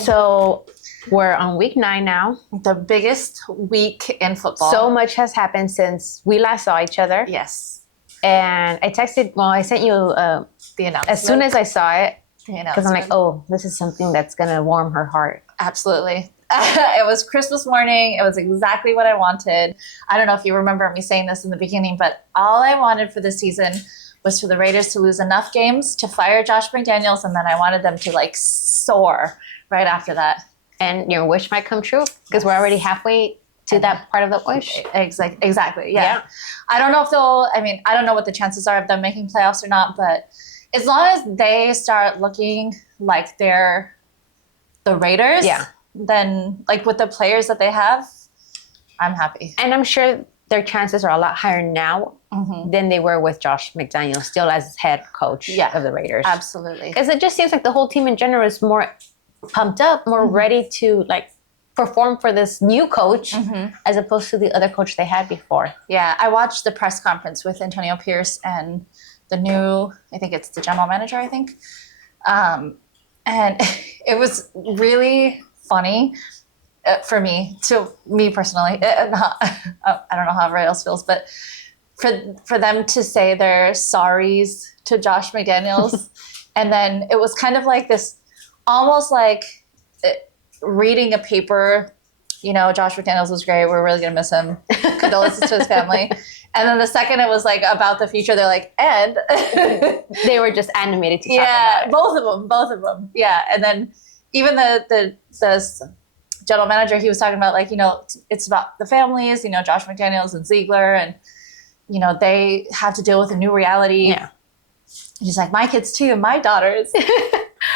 So we're on week 9 now. The biggest week in football. So much has happened since we last saw each other. Yes. And I sent you the announcement. As soon as I saw it, because I'm like, oh, this is something that's going to warm her heart. Absolutely. It was Christmas morning. It was exactly what I wanted. I don't know if you remember me saying this in the beginning, but all I wanted for this season was for the Raiders to lose enough games to fire Josh McDaniels, and then I wanted them to like soar right after that. And your wish might come true because we're already halfway to that part of the wish. Exactly. Yeah. I don't know if I don't know what the chances are of them making playoffs or not, but as long as they start looking like they're the Raiders, then like with the players that they have, I'm happy. And I'm sure their chances are a lot higher now than they were with Josh McDaniels still as head coach of the Raiders. Absolutely. Because it just seems like the whole team in general is more pumped up, more ready to like perform for this new coach as opposed to the other coach they had before. Yeah, I watched the press conference with Antonio Pierce and the new, I think it's the general manager, and it was really funny for me personally. I don't know how everybody else feels, but for them to say their sorries to Josh McDaniels, and then it was kind of like this, almost like reading a paper. You know, Josh McDaniels was great. We're really gonna miss him. Condolences to his family. And then the second it was like about the future, they're like, and they were just animated to talk about it. both of them. Yeah. And then even the general manager, he was talking about like, you know, it's about the families, you know, Josh McDaniels and Ziegler, and, you know, they have to deal with a new reality. Yeah. He's like, my kids too, my daughters.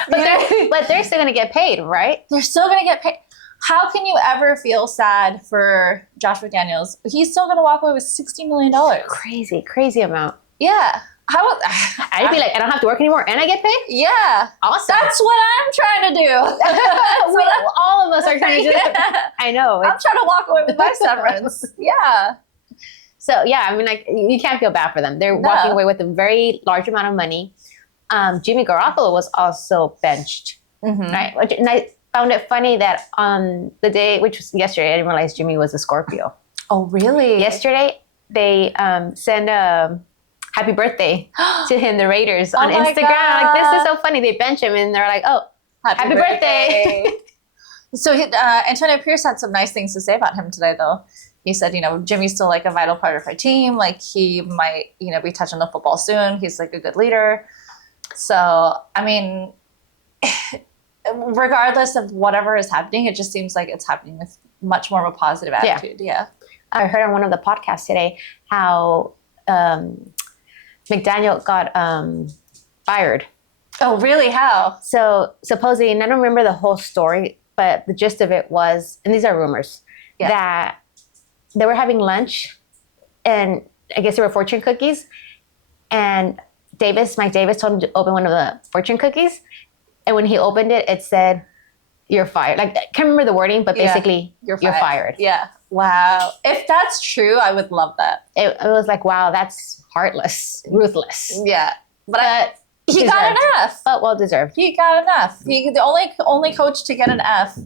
but they're still going to get paid, right? They're still going to get paid. How can you ever feel sad for Josh McDaniels? He's still going to walk away with $60 million. Crazy amount. Yeah. I'd be like, I don't have to work anymore and I get paid? Yeah. Awesome. That's what I'm trying to do. All of us are trying to do that. I know. I'm trying to walk away with my severance. Yeah. So, yeah, I mean, like, you can't feel bad for them. They're walking away with a very large amount of money. Jimmy Garoppolo was also benched, right? And I found it funny that on the day, which was yesterday, I didn't realize Jimmy was a Scorpio. Oh, really? Yesterday, they sent a happy birthday to him, the Raiders, on Instagram. Like, this is so funny. They bench him, and they're like, oh, happy birthday. So Antonio Pierce had some nice things to say about him today, though. He said, you know, Jimmy's still like a vital part of our team. Like, he might, you know, be touching the football soon. He's like a good leader. So, I mean, regardless of whatever is happening, it just seems like it's happening with much more of a positive attitude. Yeah. I heard on one of the podcasts today how McDaniel got fired. Oh, really? How? So supposedly, and I don't remember the whole story, but the gist of it was, and these are rumors, that they were having lunch, and I guess there were fortune cookies, and Mike Davis told him to open one of the fortune cookies, and when he opened it, it said, "You're fired." Like, I can't remember the wording, but basically, you're fired. Yeah. Wow. If that's true, I would love that. It was like, wow, that's heartless, ruthless. Yeah. But he got an F. But well deserved. He got an F. He the only coach to get an F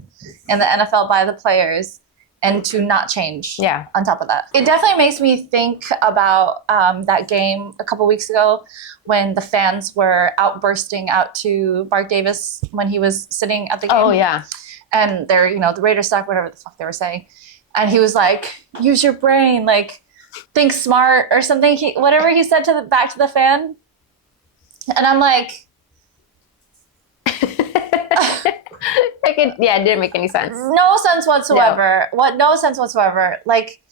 in the NFL by the players, and to not change. Yeah. On top of that, it definitely makes me think about that game a couple weeks ago when the fans were outbursting out to Mark Davis when he was sitting at the game. Oh yeah. And they're, you know, the Raiders suck, whatever the fuck they were saying, and he was like, "Use your brain, like, think smart," or something. Whatever he said back to the fan. And I'm like, it didn't make any sense. No sense whatsoever. No. No sense whatsoever. Like,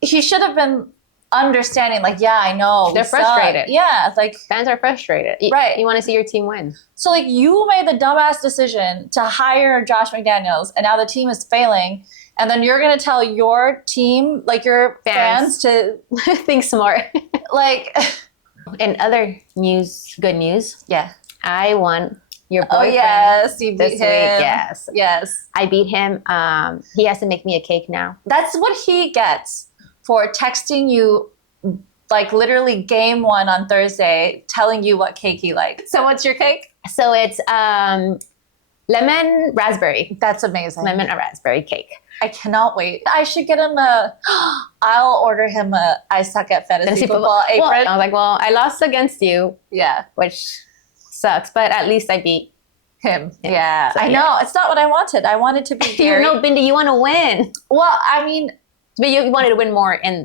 he should have been understanding, like, yeah, I know. They're frustrated. Yeah, like, fans are frustrated. Right. You want to see your team win. So, like, you made the dumbass decision to hire Josh McDaniels, and now the team is failing, and then you're going to tell your team, like, your fans to think smart. Like, in other news, good news. Yeah. I won your boyfriend. Oh, yes. You beat him. Yes. Yes. I beat him. He has to make me a cake now. That's what he gets for texting you, like, literally game one on Thursday, telling you what cake he likes. So what's your cake? So it's lemon raspberry. That's amazing. Lemon or raspberry cake. I cannot wait. I should get him I'll order him I suck at fantasy football apron. Well, I was like, well, I lost against you. Yeah. Which sucks, but at least I beat him. Yeah. So, I know. It's not what I wanted. I wanted to be Gary. No, Bindi, you want to win. Well, I mean, but you wanted to win more in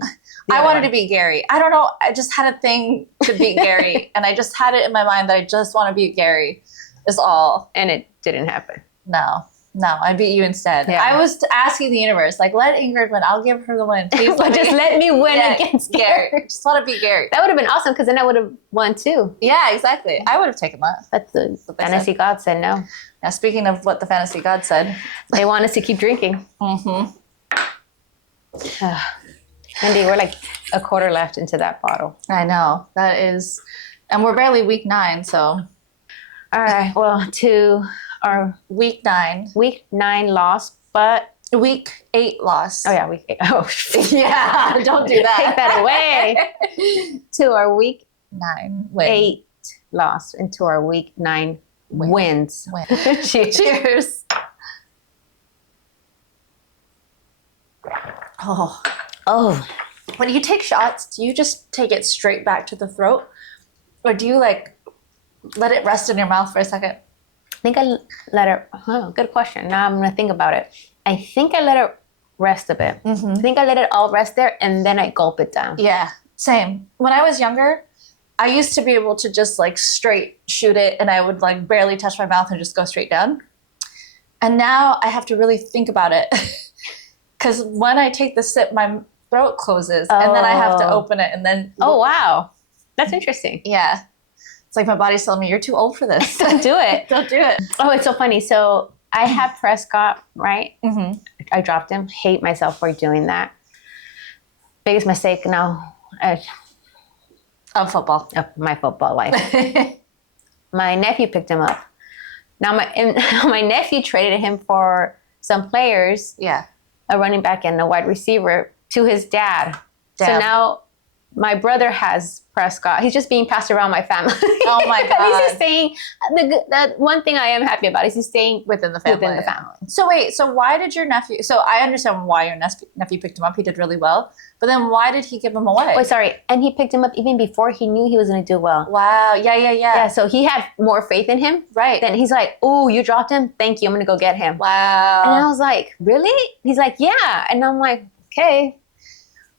I wanted to beat Gary. I don't know. I just had a thing to beat Gary. And I just had it in my mind that I just want to beat Gary is all. And it didn't happen. No, I beat you instead. Yeah. I was asking the universe, like, let Ingrid win. I'll give her the win. Please just let me win against Gary. Just want to beat Gary. That would have been awesome because then I would have won too. Yeah, exactly. I would have taken that. But the fantasy god said no. Now, speaking of what the fantasy god said. They want us to keep drinking. Mm-hmm. Mindy, we're like a quarter left into that bottle. I know. That is, and we're barely week 9, so. All right, well, to our week 9 loss, but week 8 loss. Oh yeah, week 8. Oh yeah, don't do that. Take that away. To our week 9 win. 8 loss into our week 9 wins. Cheers. Oh. When you take shots, do you just take it straight back to the throat? Or do you like let it rest in your mouth for a second? I think I let it, good question. Now I'm going to think about it. I think I let it rest a bit. Mm-hmm. I think I let it all rest there and then I gulp it down. Yeah, same. When I was younger, I used to be able to just like straight shoot it and I would like barely touch my mouth and just go straight down. And now I have to really think about it. Because when I take the sip, my throat closes and then I have to open it and then... Oh, wow. That's interesting. Yeah. It's like my body's telling me, you're too old for this. Don't do it. Don't do it. Oh, it's so funny. So I have Prescott, right? Mm-hmm. I dropped him. Hate myself for doing that. Biggest mistake now of football. Of my football life. My nephew picked him up. Now my nephew traded him for some players. Yeah. A running back and a wide receiver to his dad. Damn. So now my brother has Prescott. He's just being passed around my family. Oh my God. At least he's staying, the one thing I am happy about is he's staying within the family. So wait, so why did your nephew, so I understand why your nephew picked him up. He did really well. But then why did he give him away? Oh, sorry. And he picked him up even before he knew he was going to do well. Wow. Yeah. Yeah, so he had more faith in him. Right. Then he's like, oh, you dropped him? Thank you. I'm going to go get him. Wow. And I was like, really? He's like, yeah. And I'm like, okay.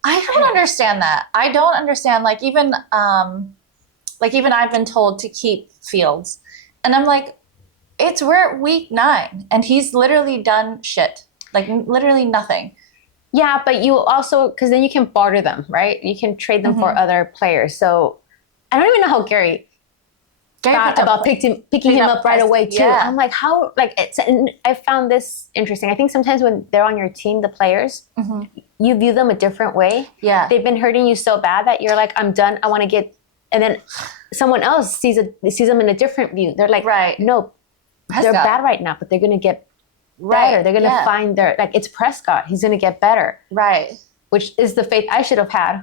I don't understand that. I don't understand. Like even I've been told to keep Fields, and I'm like, we're at week 9, and he's literally done shit, like literally nothing. Yeah, but you also, because then you can barter them, right? You can trade them for other players. So I don't even know how Gary thought about picking him up right away too. Yeah. I'm like, how? Like, I found this interesting. I think sometimes when they're on your team, the players, you view them a different way. Yeah, they've been hurting you so bad that you're like, I'm done. I want to get, and then someone else sees them in a different view. They're like, right, no, they're bad right now, but they're gonna get better. They're gonna find it's Prescott. He's gonna get better. Right, which is the faith I should have had.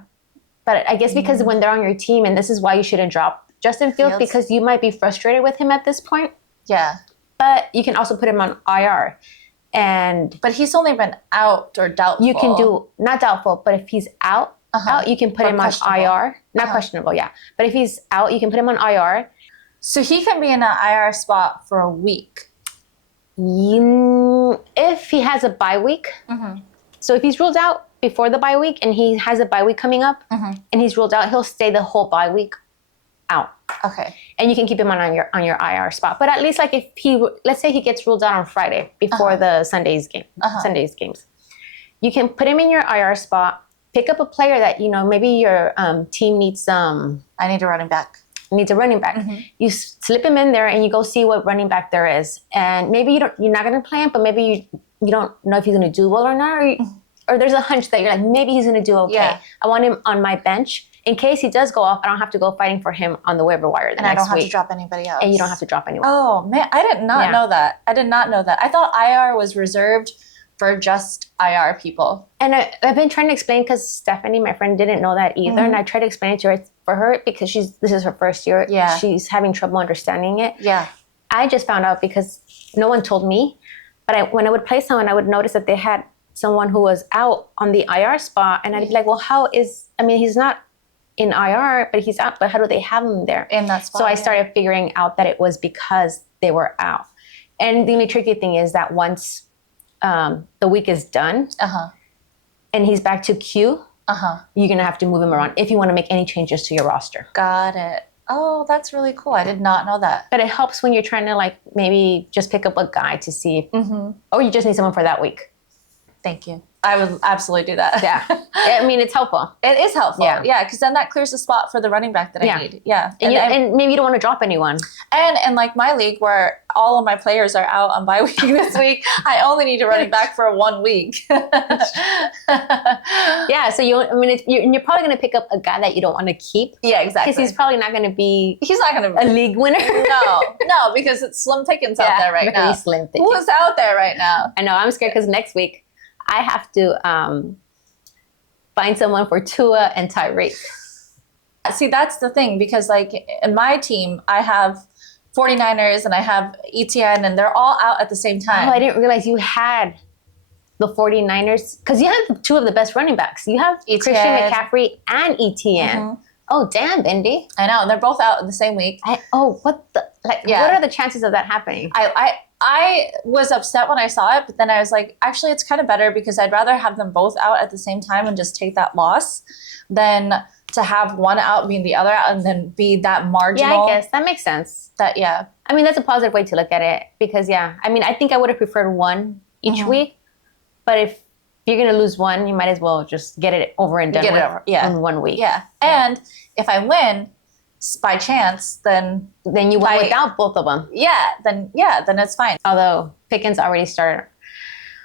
But I guess because when they're on your team, and this is why you shouldn't drop Justin Fields, because you might be frustrated with him at this point. Yeah. But you can also put him on IR. But he's only been out or doubtful. You can do, not doubtful, but if he's out, you can put him on IR. Not questionable, yeah. But if he's out, you can put him on IR. So he can be in an IR spot for a week. If he has a bye week. So if he's ruled out before the bye week and he has a bye week coming up and he's ruled out, he'll stay the whole bye week out. Okay. And you can keep him on your IR spot. But at least like if let's say he gets ruled out on Friday before the Sunday's games. You can put him in your IR spot, pick up a player that, maybe your team needs I need a running back. Needs a running back. You slip him in there and you go see what running back there is. And maybe you're not going to play him, but maybe you don't know if he's going to do well or not. Or there's a hunch that you're like, maybe he's going to do okay. Yeah. I want him on my bench. In case he does go off, I don't have to go fighting for him on the waiver wire the next week. And I don't have to drop anybody else. And you don't have to drop anyone. Oh, man. I did not know that. I did not know that. I thought IR was reserved for just IR people. And I've been trying to explain because Stephanie, my friend, didn't know that either. And I tried to explain it to her for her because this is her first year. Yeah. She's having trouble understanding it. Yeah. I just found out because no one told me. But when I would play someone, I would notice that they had someone who was out on the IR spot. And I'd be like, well, he's not in IR, but he's out. But how do they have him there? In that spot. So I started figuring out that it was because they were out. And the only tricky thing is that once the week is done and he's back to Q, you're going to have to move him around if you want to make any changes to your roster. Got it. Oh, that's really cool. I did not know that. But it helps when you're trying to like maybe just pick up a guy to see if, or you just need someone for that week. Thank you. I would absolutely do that. Yeah. I mean, it's helpful. It is helpful. Yeah, because then that clears the spot for the running back that I need. Yeah. And maybe you don't want to drop anyone. And like my league where all of my players are out on bye week this week, I only need a running back for 1 week. Yeah, so you're probably going to pick up a guy that you don't want to keep. Yeah, exactly. Because he's probably not going to be He's not going to a league winner. No, because it's slim pickings out there right now. Slim pickings. Who's out there right now? I know, I'm scared because next week I have to find someone for Tua and Tyreek. See, that's the thing, because like in my team, I have 49ers and I have ETN, and they're all out at the same time. Oh, I didn't realize you had the 49ers, because you have two of the best running backs. You have ETN. Christian McCaffrey and ETN. Oh, damn, Bendy. I know, they're both out in the same week. What are the chances of that happening? I was upset when I saw it, but then I was like, actually, it's kind of better because I'd rather have them both out at the same time and just take that loss than to have one out being the other out and then be that marginal. Yeah, I guess that makes sense. Yeah. I mean, that's a positive way to look at it because, I think I would have preferred one each week, but if you're going to lose one, you might as well just get it over and done with in 1 week. Yeah. And if I win by chance, then you win without both of them. Then it's fine. Although Pickens already started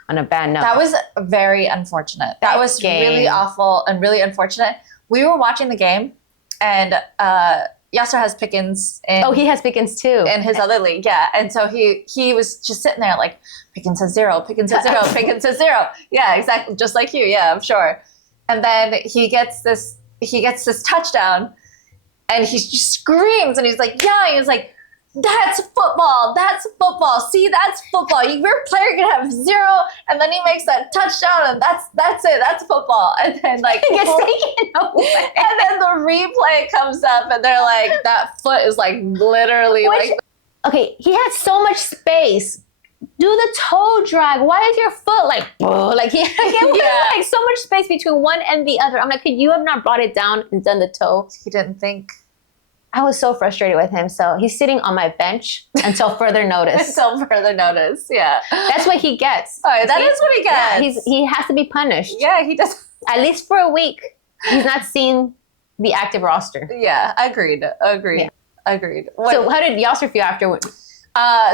on a bad note. That was very unfortunate. That was really awful and really unfortunate. We were watching the game, and Yasser has Pickens. He has Pickens too. In his other league, yeah. And so he was just sitting there like, Pickens has 0, Pickens has 0, Pickens has 0. Yeah, exactly. Just like you. Yeah, I'm sure. And then he gets this touchdown, and he just screams, and he's like, yeah, he's like, that's football. That's football. See, that's football. Your player can have 0, and then he makes that touchdown, and that's it. That's football. And then like he gets taken away. And then the replay comes up, and they're like, that foot is like literally Okay, he had so much space. Do the toe drag. Why is your foot like it was like so much space between one and the other? I'm like, could you have not brought it down and done the toe? He didn't think. I was so frustrated with him. So he's sitting on my bench until further notice. Yeah. That's what he gets. Oh, that is what he gets. Yeah, he has to be punished. Yeah, he does. At least for a week. He's not seen the active roster. Yeah, agreed. Yeah. Agreed. So how did Yasser feel afterward?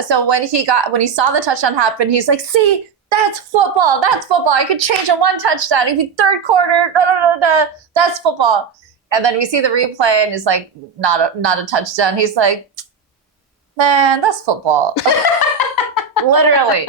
So when he saw the touchdown happen, he's like, see, that's football. That's football. I could change a 1 touchdown. If you third quarter, that's football. And then we see the replay, and it's like not a touchdown. He's like, man, that's football. Literally,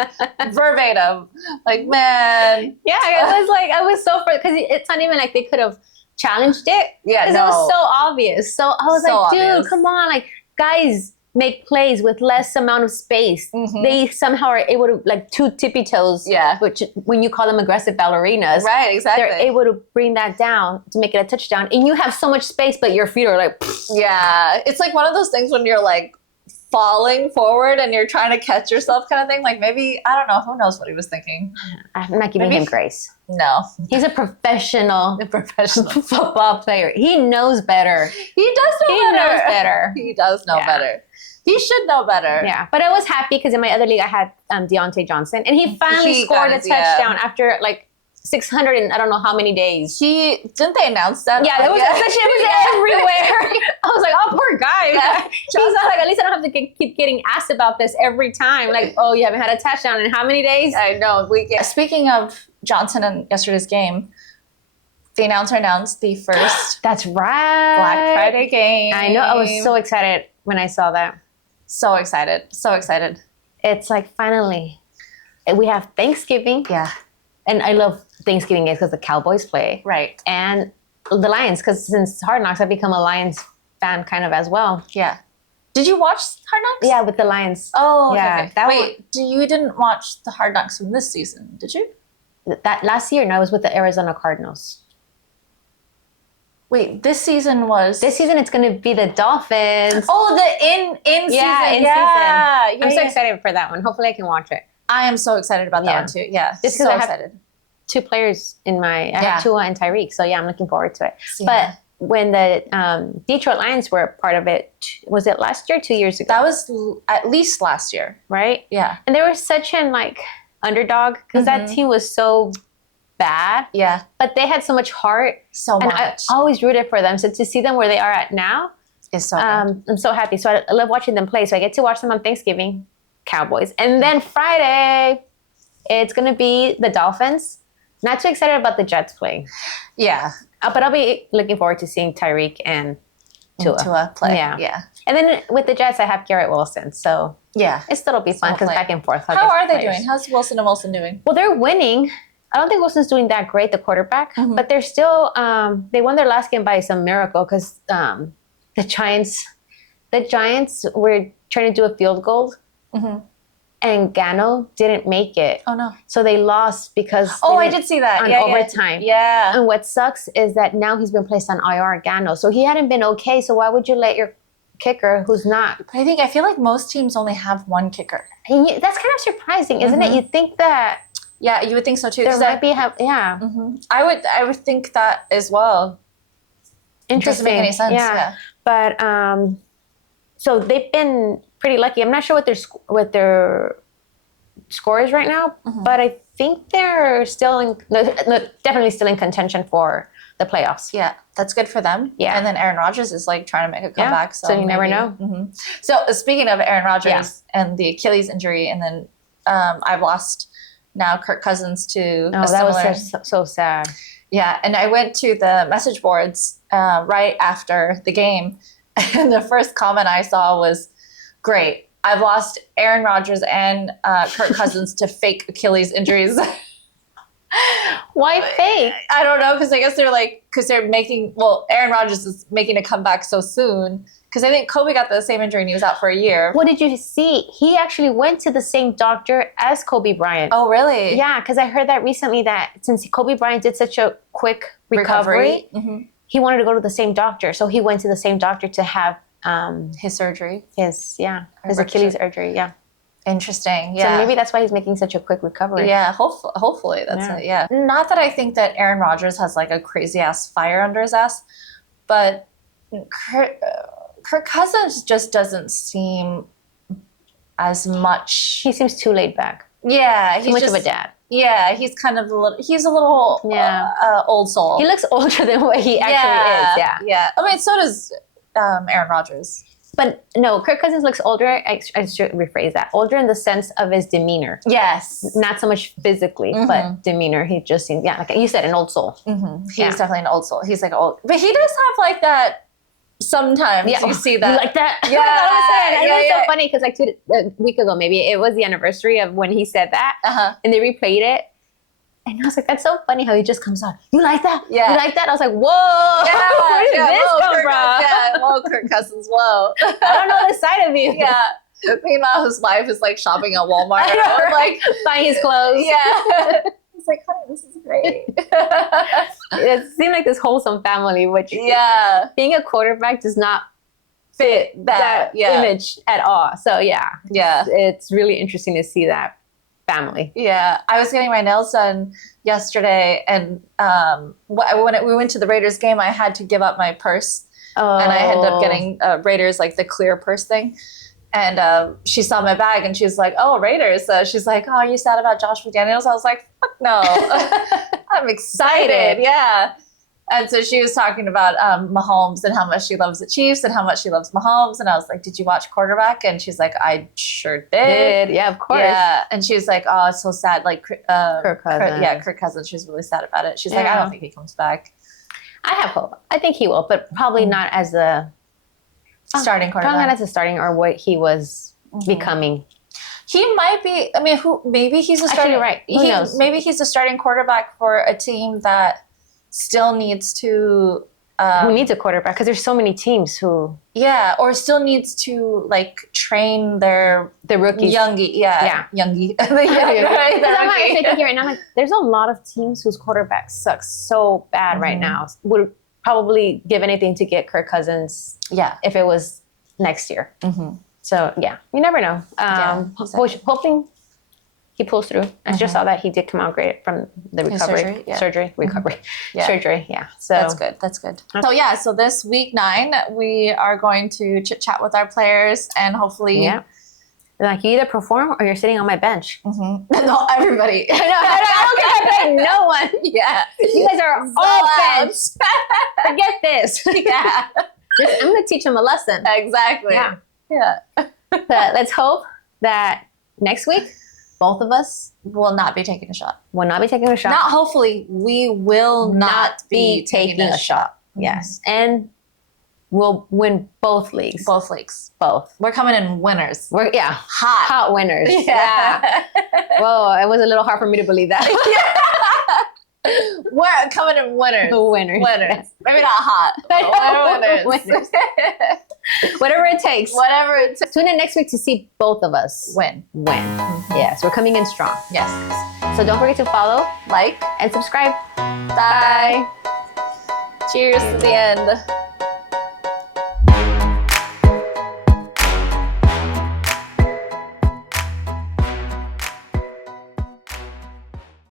verbatim. Like, man. Yeah, I was so frustrated because it's not even like they could have challenged it. Yeah, because it was so obvious. So I was like, obvious. dude, come on, like guys make plays with less amount of space. They somehow are able to, like 2 tippy toes, which when you call them aggressive ballerinas, right, exactly, they're able to bring that down to make it a touchdown. And you have so much space, but your feet are like, yeah, it's like one of those things when you're like falling forward and you're trying to catch yourself kind of thing. Like maybe, I don't know, who knows what he was thinking. I'm not giving him grace. No. He's a professional football player. He knows better. He does know better. He does know better. He should know better. Yeah, but I was happy because in my other league I had Deontay Johnson, and he finally scored a touchdown after like 600 and I don't know how many days. Didn't they announce that? Yeah, that was everywhere. I was like, oh, poor guy. Yeah. He's like, at least I don't have to keep getting asked about this every time. Like, oh, you haven't had a touchdown in how many days? I know. Speaking of Johnson and yesterday's game, the announcer announced the first That's right. Black Friday game. I know. I was so excited when I saw that. So excited. So excited. It's like finally we have Thanksgiving. Yeah. And I love Thanksgiving games because the Cowboys play. Right. And the Lions, because since Hard Knocks, I've become a Lions fan kind of as well. Yeah. Did you watch Hard Knocks? Yeah, with the Lions. Oh, okay, Yeah, okay. that Wait, you didn't watch the Hard Knocks from this season, did you? That last year, no, I was with the Arizona Cardinals. Wait, this season was... This season, it's going to be the Dolphins. Oh, the in season. Yeah, in season. I'm so excited for that one. Hopefully, I can watch it. I am so excited about that Yeah. one too. Yeah, Just so because I have excited. 2 players in my... I have Tua and Tyreek. So, yeah, I'm looking forward to it. Yeah. But when the Detroit Lions were part of it, was it last year or 2 years ago? That was at least last year. Right? Yeah. And they were such an, like, underdog because that team was so bad. Yeah. But they had so much heart. So And much. I always rooted for them. So to see them where they are at now, It's so good. I'm so happy. So I love watching them play. So I get to watch them on Thanksgiving, Cowboys. And then Friday, it's going to be the Dolphins. Not too excited about the Jets playing. Yeah. But I'll be looking forward to seeing Tyreek and Tua. Play. Yeah. Yeah. And then with the Jets, I have Garrett Wilson. So Yeah. it'll be fun because Hopefully. back and forth. How are they doing? How's Wilson and Wilson doing? Well, they're winning. I don't think Wilson's doing that great, the quarterback, but they're still, they won their last game by some miracle because the Giants were trying to do a field goal and Gano didn't make it. Oh, no. So they lost because I did see that. on Yeah, overtime. Yeah. And what sucks is that now he's been placed on IR, Gano. So he hadn't been okay. So why would you let your kicker, who's not? But I feel like most teams only have one kicker. And that's kind of surprising, isn't it? You'd think that Yeah, you would think so too. there 'cause might be, yeah. I would think that as well. Interesting. Doesn't make any sense. Yeah. But so they've been pretty lucky. I'm not sure what their score is right now, but I think they're still definitely still in contention for the playoffs. Yeah, that's good for them. Yeah. And then Aaron Rodgers is like trying to make a comeback. So you never know. So speaking of Aaron Rodgers and the Achilles injury, and then I've lost now Kirk Cousins to a that similar... was so sad. Yeah, and I went to the message boards right after the game, and the first comment I saw was, "Great, I've lost Aaron Rodgers and Kirk Cousins to fake Achilles injuries." Why fake? I don't know, because I guess they're making, Aaron Rodgers is making a comeback so soon, because I think Kobe got the same injury and he was out for a year. What did you see? He actually went to the same doctor as Kobe Bryant. Oh, really? Yeah, because I heard that recently that since Kobe Bryant did such a quick recovery. He wanted to go to the same doctor. So he went to the same doctor to have His surgery. his Achilles surgery. Yeah. Interesting. Yeah. So maybe that's why he's making such a quick recovery. Yeah, hopefully that's it. Yeah. Not that I think that Aaron Rodgers has like a crazy ass fire under his ass, but Kirk Cousins just doesn't seem as much. He seems too laid back. Yeah, Too much of a dad. Yeah, he's kind of a little old soul. He looks older than what he actually is. Yeah. Yeah. I mean, so does Aaron Rodgers. But no, Kirk Cousins looks older. I should rephrase that. Older in the sense of his demeanor. Yes. Not so much physically, but demeanor. He just seems, like you said, an old soul. He's definitely an old soul. He's like old. But he does have like that sometimes. You see that. You like that? Yeah. It was so funny because like a week ago, maybe, it was the anniversary of when he said that. And they replayed it. And I was like, that's so funny how he just comes on. You like that? Yeah. You like that? I was like, whoa. Where did this come from? Whoa, Kirk Cousins, whoa. I don't know this side of you. Yeah. Meanwhile, his wife is like shopping at Walmart. Or, like buying his clothes. Yeah. It's like, honey, this is great. It seemed like this wholesome family, which being a quarterback does not fit that image at all. So yeah, it's really interesting to see that family. Yeah, I was getting my nails done yesterday, and when we went to the Raiders game, I had to give up my purse, and I ended up getting Raiders, like the clear purse thing. And she saw my bag, and she's like, "Oh, Raiders!" She's like, "Oh, are you sad about Josh McDaniels?" I was like, "Fuck no, I'm excited." Yeah. And so she was talking about Mahomes and how much she loves the Chiefs and how much she loves Mahomes. And I was like, "Did you watch Quarterback?" And she's like, "I sure did." Yeah, of course. Yeah. And she was like, "Oh, it's so sad." Like, Kirk Cousins. Kirk Cousins. She's really sad about it. She's like, "I don't think he comes back." I have hope. I think he will, but probably not as a starting quarterback. Probably not as a starting or what he was becoming. He might be. I mean, maybe he's a starting. Actually, right. Who knows? Maybe he's a starting quarterback for a team that still needs to who needs a quarterback because there's so many teams who or still needs to like train their the rookies. youngie, youngie. Because I'm actually thinking right now, like there's a lot of teams whose quarterback sucks so bad right now. Would probably give anything to get Kirk Cousins. If it was next year. So yeah, you never know. Hoping he pulls through. I just saw that he did come out great from the recovery. Surgery. Yeah. So That's good. So yeah, so this week 9, we are going to chit chat with our players and hopefully. Yeah. Like you either perform or you're sitting on my bench. No, everybody. I don't care. No one. Yeah. You guys are all bench. Forget this. Yeah. I'm going to teach them a lesson. Exactly. Yeah. But let's hope that next week, both of us will not be taking a shot. Will not be taking a shot. Not hopefully. We will not be taking a shot. Yes. And we'll win both leagues. Both leagues. Both. We're coming in winners. We're hot winners. Yeah. Whoa, it was a little hard for me to believe that. We're coming in winners. Winners. Maybe not hot. But we're winners. Whatever it takes. Whatever it takes. Tune in next week to see both of us win. Yes, we're coming in strong. Yes. So don't forget to follow, like, and subscribe. Bye. Cheers to the end.